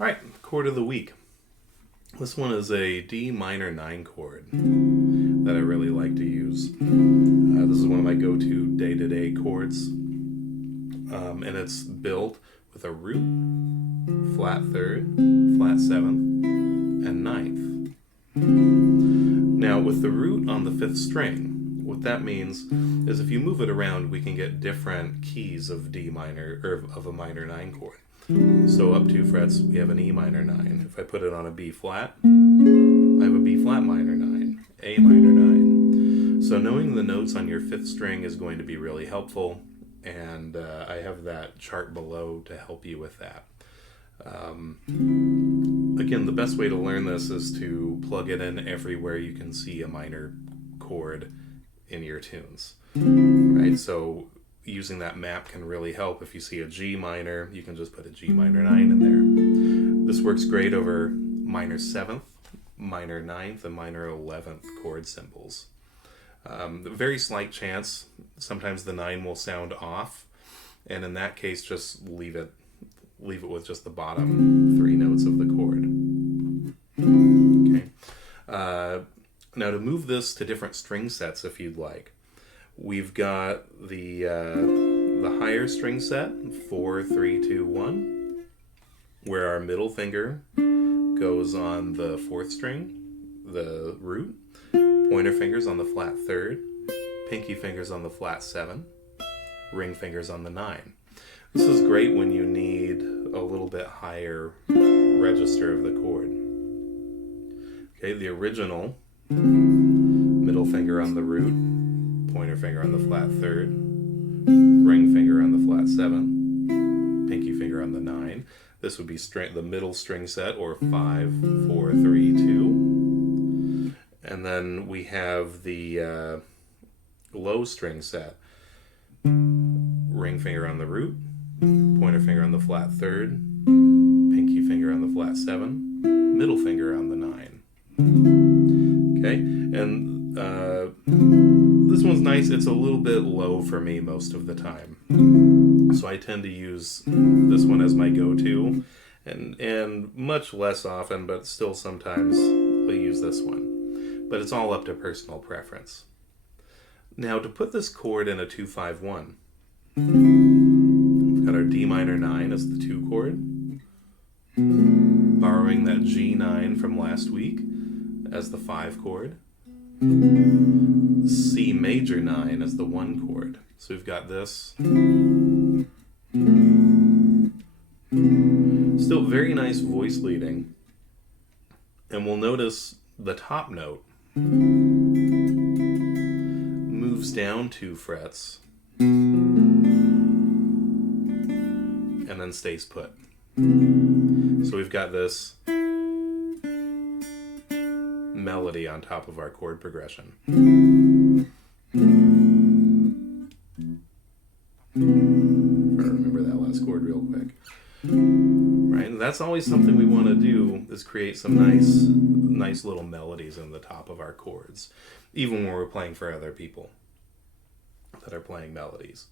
All right, chord of the week. This one is a D minor 9 chord that I really like to use. This is one of my go-to day-to-day chords. And it's built with a root, flat third, flat seventh, and ninth. Now with the root on the 5th string, what that means is if you move it around, we can get different keys of D minor, or of a minor 9 chord. So up 2 frets, we have an E minor 9. If I put it on a B flat, I have a B flat minor 9, A minor 9. So knowing the notes on your 5th string is going to be really helpful, and I have that chart below to help you with that. Again, the best way to learn this is to plug it in everywhere you can see a minor chord in your tunes. Right? So using that map can really help. If you see a G minor, you can just put a G minor 9 in there. This works great over minor 7th, minor 9th, and minor 11th chord symbols. Very slight chance, sometimes the 9 will sound off, and in that case, just leave it with just the bottom 3 notes of the chord. Okay. Now to move this to different string sets, if you'd like, we've got the higher string set, 4, 3, 2, 1, where our middle finger goes on the 4th string, the root, pointer fingers on the flat 3rd, pinky fingers on the flat 7, ring fingers on the 9. This is great when you need a little bit higher register of the chord. Okay, the original, middle finger on the root, pointer finger on the flat 3rd, ring finger on the flat 7, pinky finger on the 9. This would be the middle string set, or 5, 4, 3, 2. And then we have the low string set. Ring finger on the root, pointer finger on the flat 3rd, pinky finger on the flat 7, middle finger on the 9. Okay, and this one's nice. It's a little bit low for me most of the time. So I tend to use this one as my go-to, and much less often, but still sometimes I'll use this one. But it's all up to personal preference. Now to put this chord in a 2-5-1, we've got our D minor 9 as the 2 chord, borrowing that G9 from last week as the 5 chord, C major 9 as the 1 chord. So we've got this. Still very nice voice leading. And we'll notice the top note moves down 2 frets and then stays put. So we've got this melody on top of our chord progression. Remember that last chord real quick. Right? And that's always something we want to do, is create some nice little melodies in the top of our chords, even when we're playing for other people that are playing melodies.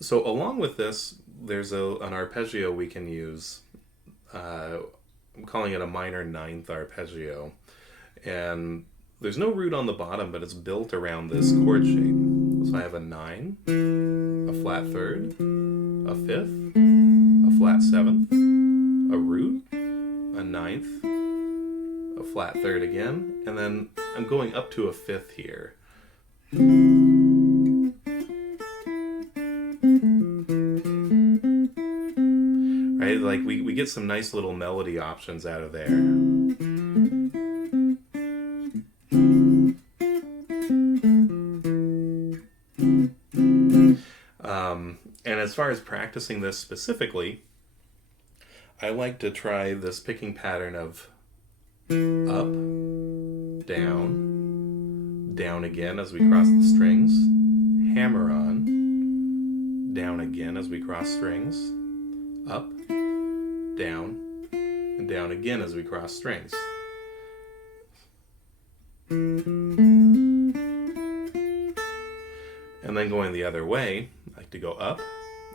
So along with this, there's an arpeggio we can use. I'm calling it a minor 9th arpeggio. And there's no root on the bottom, but it's built around this chord shape. So I have a 9, a flat 3rd, a 5th, a flat 7th, a root, a 9th, a flat 3rd again, and then I'm going up to a 5th here. Right? Like we get some nice little melody options out of there. And as far as practicing this specifically, I like to try this picking pattern of up, down, down again as we cross the strings, hammer on, down again as we cross strings, up, down, and down again as we cross strings. And then going the other way, I like to go up,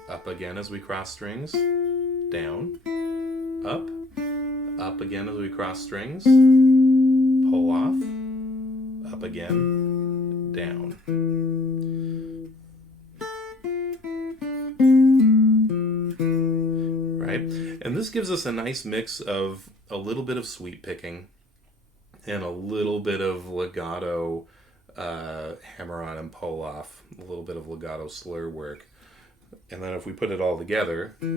up again as we cross strings, down, up, Up again as we cross strings. Pull off. Up again. Down. Right? And this gives us a nice mix of a little bit of sweep picking and a little bit of legato hammer on and pull off, a little bit of legato slur work. And then if we put it all together, it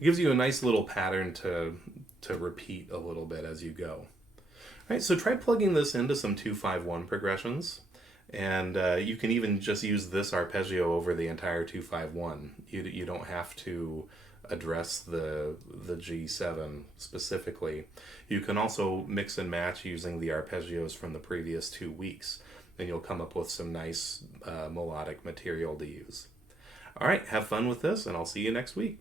gives you a nice little pattern to repeat a little bit as you go. All right, so try plugging this into some 2-5-1 progressions. And you can even just use this arpeggio over the entire 2-5-1. You don't have to address the G7 specifically. You can also mix and match using the arpeggios from the previous 2 weeks, and you'll come up with some nice melodic material to use. All right, have fun with this, and I'll see you next week.